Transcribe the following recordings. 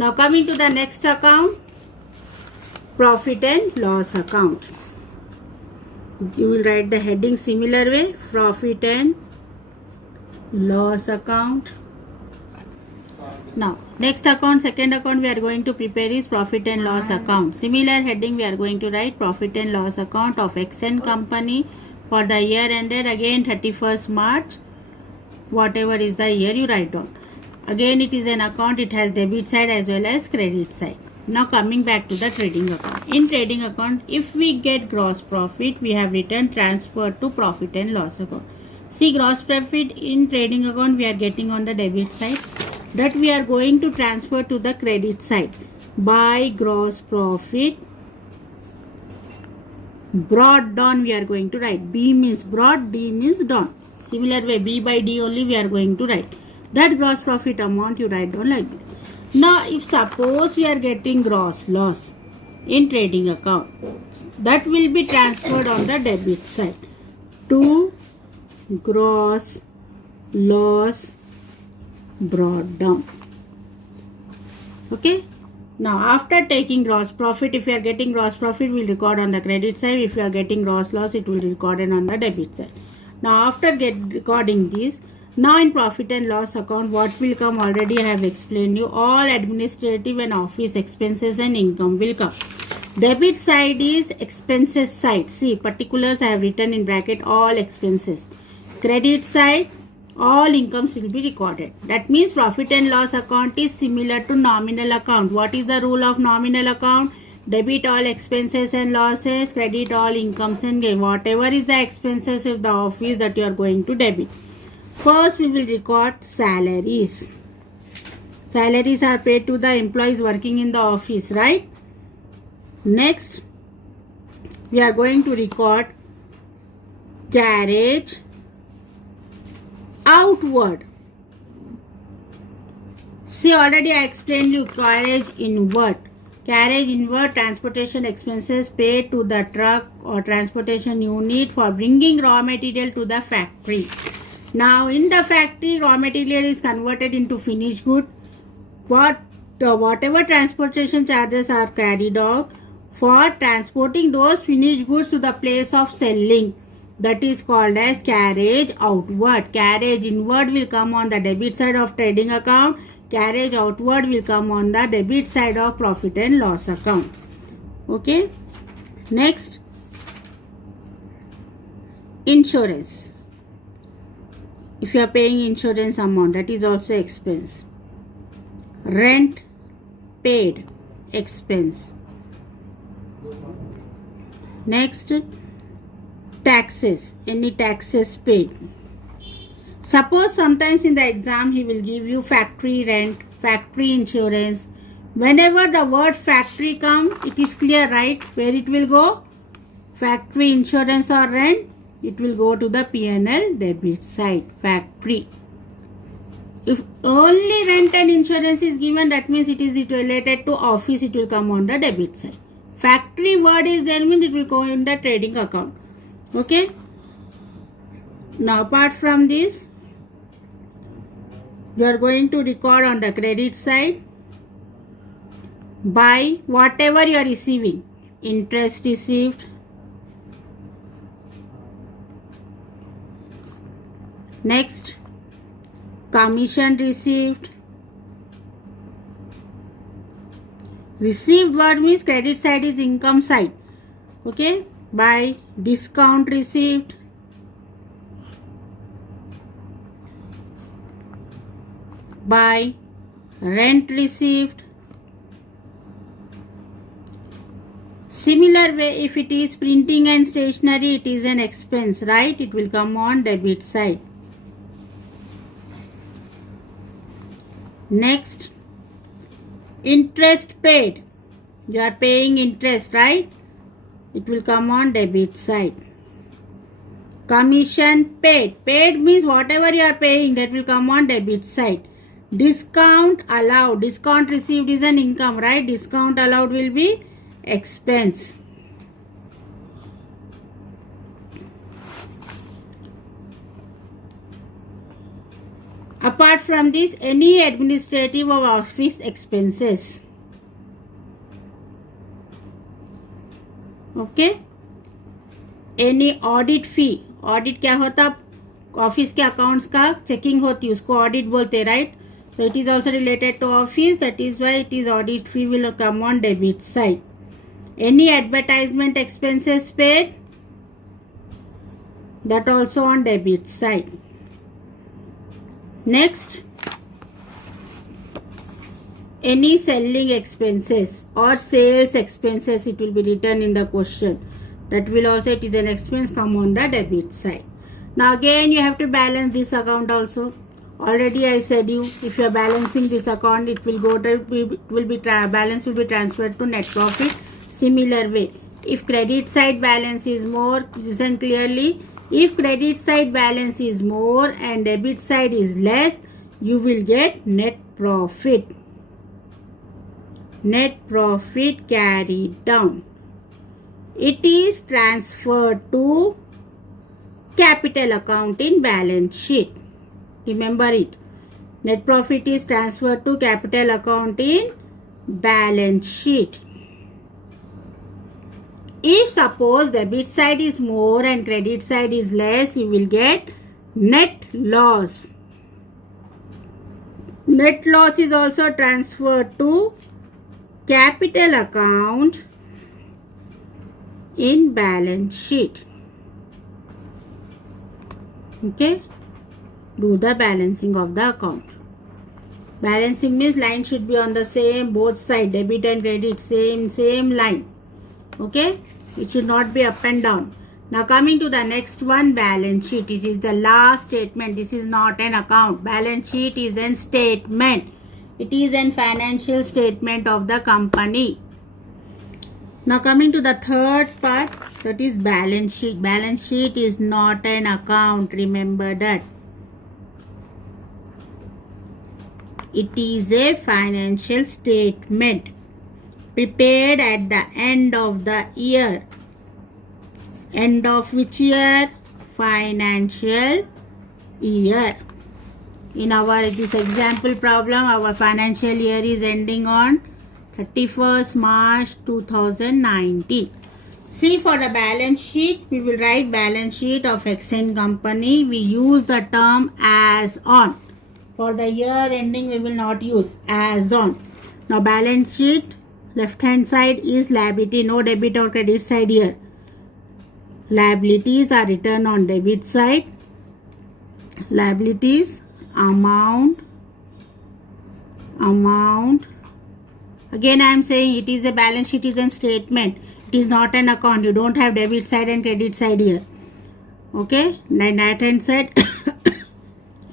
Now coming to the next account, profit and loss account. You will write the heading similar way, profit and loss account. Now next account, second account we are going to prepare is profit and loss account. Similar heading we are going to write profit and loss account of XN company for the year ended again 31st March. Whatever is the year you write down. Again it is an account, it has debit side as well as credit side. Now coming back to the trading account. In trading account, if we get gross profit, we have written transfer to profit and loss account. See, gross profit in trading account we are getting on the debit side, that we are going to transfer to the credit side by gross profit brought down. We are going to write B means brought, D means down. Similar way, B by D only we are going to write. That gross profit amount you write down like this. Now if suppose we are getting gross loss in trading account, that will be transferred on the debit side to gross loss brought down. Okay. Now after taking gross profit, if you are getting gross profit, we will record on the credit side. If you are getting gross loss, it will be recorded on the debit side. Now after recording this, now in profit and loss account, what will come already I have explained you. All administrative and office expenses and income will come. Debit side is expenses side. See, particulars I have written in bracket, all expenses. Credit side, all incomes will be recorded. That means profit and loss account is similar to nominal account. What is the rule of nominal account? Debit all expenses and losses, credit all incomes and gain. Whatever is the expenses of the office that you are going to debit. First we will record salaries. Salaries are paid to the employees working in the office, right? Next we are going to record carriage outward. See, already I explained you carriage inward. Carriage inward, transportation expenses paid to the truck or transportation unit for bringing raw material to the factory. Now in the factory, raw material is converted into finished good. Whatever transportation charges are carried out for transporting those finished goods to the place of selling, that is called as carriage outward. Carriage inward will come on the debit side of trading account. Carriage outward will come on the debit side of profit and loss account. Okay. Next, insurance. If you are paying insurance amount, that is also expense. Rent paid, expense. Next, taxes, any taxes paid. Suppose sometimes in the exam he will give you factory rent, factory insurance. Whenever the word factory comes, it is clear, right? Where it will go? Factory insurance or rent, it will go to the P&L debit side, factory. If only rent and insurance is given, that means it is related to office, it will come on the debit side. Factory word is there, means it will go in the trading account. Okay. Now apart from this, you are going to record on the credit side by whatever you are receiving. Interest received, next commission received. Received word means credit side is income side. Okay. By discount received, by rent received. Similar way, if it is printing and stationery, it is an expense, right? It will come on debit side. Next, interest paid. You are paying interest, right? It will come on debit side. Commission paid. Paid means whatever you are paying, that will come on debit side. Discount allowed. Discount received is an income, right? Discount allowed will be expense. Apart from this, any administrative or office expenses. Okay. Any audit fee. Audit क्या होता? Office के accounts का checking होती है, उसको audit बोलते, right? So it is also related to office. That is why it is audit fee will come on debit side. Any advertisement expenses paid, that also on debit side. Next, any selling expenses or sales expenses, it will be written in the question. That will also, it is an expense, come on the debit side. Now again you have to balance this account also. Already I said you, if you are balancing this account, it will go to, balance will be transferred to net profit. Similar way, if credit side balance is more, listen clearly, if credit side balance is more and debit side is less, you will get net profit. Net profit carried down. It is transferred to capital account in balance sheet. Remember it. Net profit is transferred to capital account in balance sheet. If suppose debit side is more and credit side is less, you will get net loss. Net loss is also transferred to capital account in balance sheet. Okay. Do the balancing of the account. Balancing means line should be on the same, both side, debit and credit, same line. Okay, it should not be up and down. Now coming to the next one, balance sheet. It is the last statement. This is not an account. Balance sheet is a statement. It is a financial statement of the company. Now coming to the third part, that is balance sheet. Balance sheet is not an account. Remember that. It is a financial statement prepared at the end of the year. End of which year? Financial year. In our this example problem, our financial year is ending on 31st March 2019. See, for the balance sheet, we will write balance sheet of Extend company. We use the term as on. For the year ending, we will not use as on. Now balance sheet, left hand side is liability, no debit or credit side here. Liabilities are written on debit side. Liabilities, amount. Again I am saying it is a balance sheet, is a statement. It is not an account. You don't have debit side and credit side here. Okay. Then right hand side,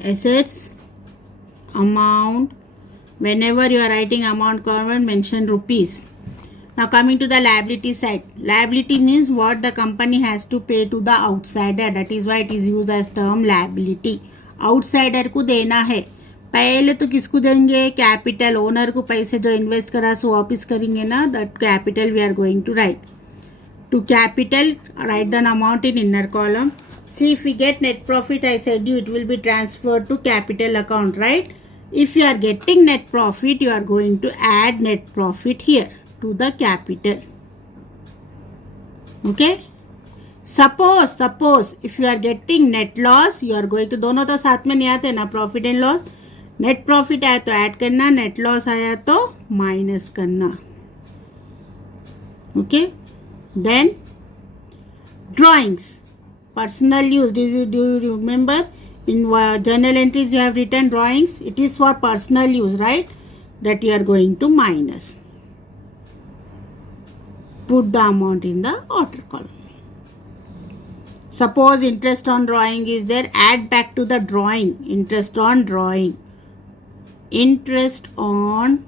assets, amount. Whenever you are writing amount column, mention rupees. Now coming to the liability side. Liability means what the company has to pay to the outsider. That is why it is used as term liability. Outsider को देना है. पहले तो किसको देंगे? Capital. Owner को पैसे जो इन्वेस्ट करा सो वापिस करेंगे ना. That capital we are going to write. To capital, write the amount in inner column. See, if we get net profit, I said you it will be transferred to capital account, right? If you are getting net profit, you are going to add net profit here to the capital. Okay. Suppose if you are getting net loss, you are going to, दोनों तो साथ में नहीं आते ना, profit and loss. Net profit आया तो add करना, नेट लॉस आया तो माइनस करना. Okay. Then drawings, personal use. Do you remember in journal entries you have written drawings? It is for personal use, right? That you are going to minus. Put the amount in the order column. Suppose interest on drawing is there, add back to the drawing. Interest on drawing. Interest on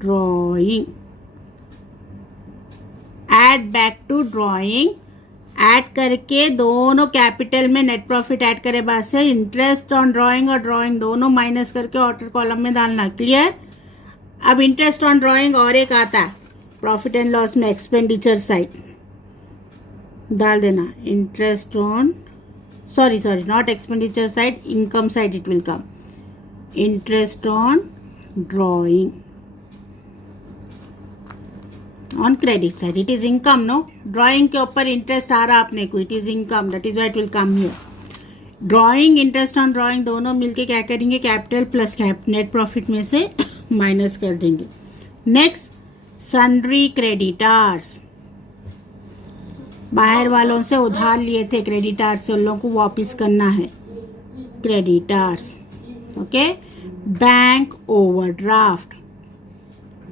drawing. Add back to drawing. Add करके दोनों capital में net profit add करे बाद से interest on drawing और drawing दोनों minus करके order column में डालना. क्लियर. अब इंटरेस्ट ऑन ड्राइंग और एक आता है प्रॉफिट एंड लॉस में, एक्सपेंडिचर साइड डाल देना. Interest on, sorry not expenditure side, income side it will come. interest on drawing on credit side. It is income, no? Drawing के ऊपर interest आ रहा अपने को, it is income, that is why it will come here. Drawing, interest on drawing दोनों मिलके क्या करेंगे, capital plus net profit में से माइनस कर देंगे. नेक्स्ट, सन्ड्री क्रेडिटर्स, बाहर वालों से उधार लिए थे क्रेडिटर्स, उन लोगों को वापस करना है, creditors. Okay. Bank overdraft,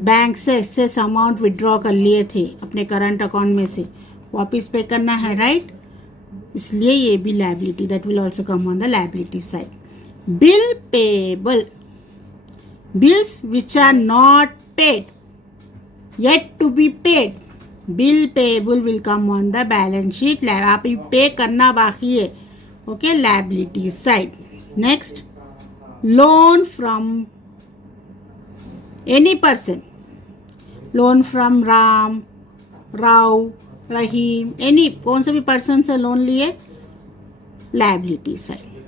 bank से एक्सेस अमाउंट विड्रॉ कर लिए थे अपने करंट अकाउंट में से, वापस पे करना है, राइट? इसलिए ये भी liability, that will also come on the liability side. Bill payable, bills which are not paid yet to be paid, bill payable will come on the balance sheet. आप पे करना बाकी है, okay, liability side. Next, loan from any person, loan from Ram, Rao, Rahim, any, कौन से भी person से loan लिए, liability side.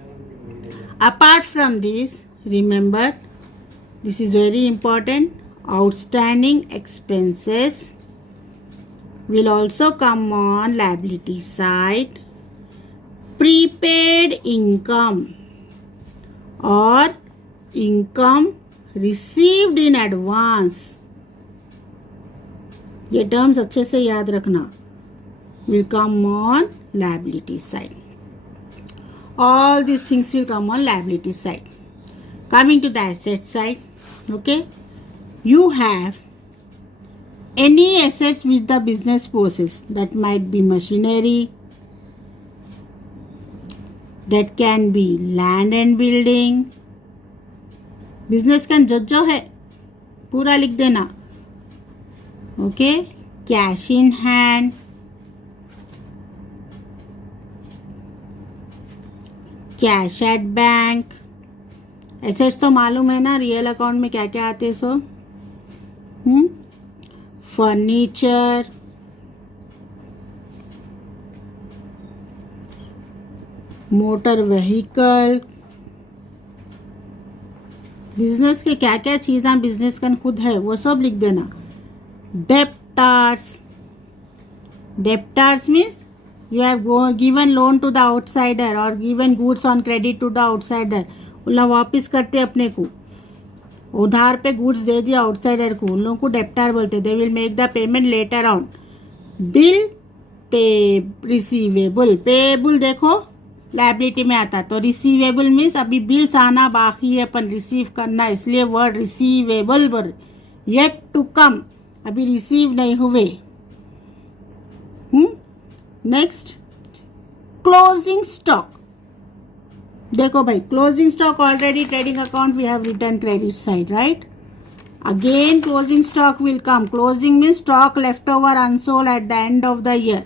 Apart from this, remember this is very important, outstanding expenses will also come on liability side. Prepaid income or income received in advance, ये terms अच्छे से याद रखना, will come on liability side. All these things will come on liability side. Coming to the asset side, okay, you have any assets which the business possesses, that might be machinery, that can be land and building. business का जो है पूरा लिख देना, okay. Cash in hand, cash at bank. Assets तो मालूम है ना, रियल अकाउंट में क्या क्या आते हैं, सो फर्नीचर, मोटर व्हीकल. बिजनेस के क्या क्या चीज़ें बिजनेस का खुद है वो सब लिख देना. Debtors, debtors means you have given loan to the outsider और given goods on credit to the outsider. उन लोग वापिस करते अपने को, उधार पे गुड्स दे दिया आउटसाइडर को, उन लोगों को डेप्टार बोलते. They will make the payment later on. Bill pay, receivable, payable देखो लायबिलिटी में आता, तो रिसीवेबल मीन्स अभी बिल्स आना बाकी है, अपन रिसीव करना, इसलिए word receivable word. Yet to come, अभी रिसीव नहीं हुए. Next, closing stock. देखो भाई, closing stock already trading account we have return credit side, right? Again closing stock will come. Closing means stock left over unsold at the end of the year,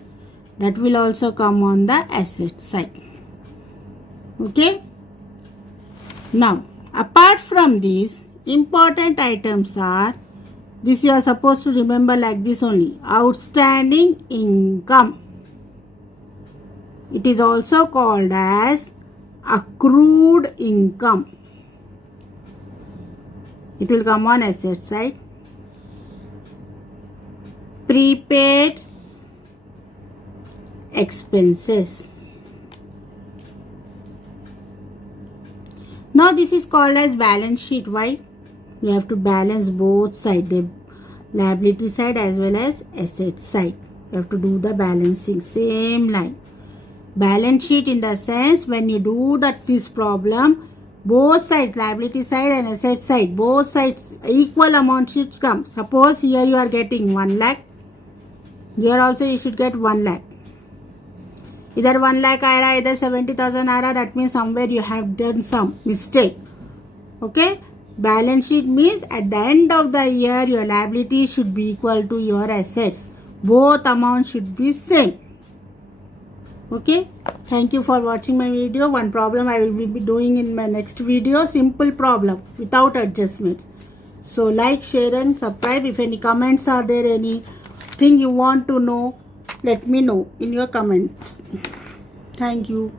that will also come on the asset side. Okay, now apart from these, important items are, this you are supposed to remember like this only, outstanding income. It is also called as accrued income. It will come on asset side. Prepaid expenses. Now this is called as balance sheet. Why? You have to balance both sides, the liability side as well as asset side. You have to do the balancing, same line. Balance sheet in the sense, when you do this problem, both sides, liability side and asset side, both sides equal amount should come. Suppose here you are getting 1 lakh, here also you should get 1 lakh. इधर 1 लाख आ रहा है, इधर 70,000 आ रहा है, that means somewhere you have done some mistake. Okay, balance sheet means at the end of the year your liability should be equal to your assets, both amount should be same. Okay, thank you for watching my video. One problem I will be doing in my next video, simple problem without adjustment. So like, share and subscribe. If any comments are there, anything you want to know, let me know in your comments. Thank you.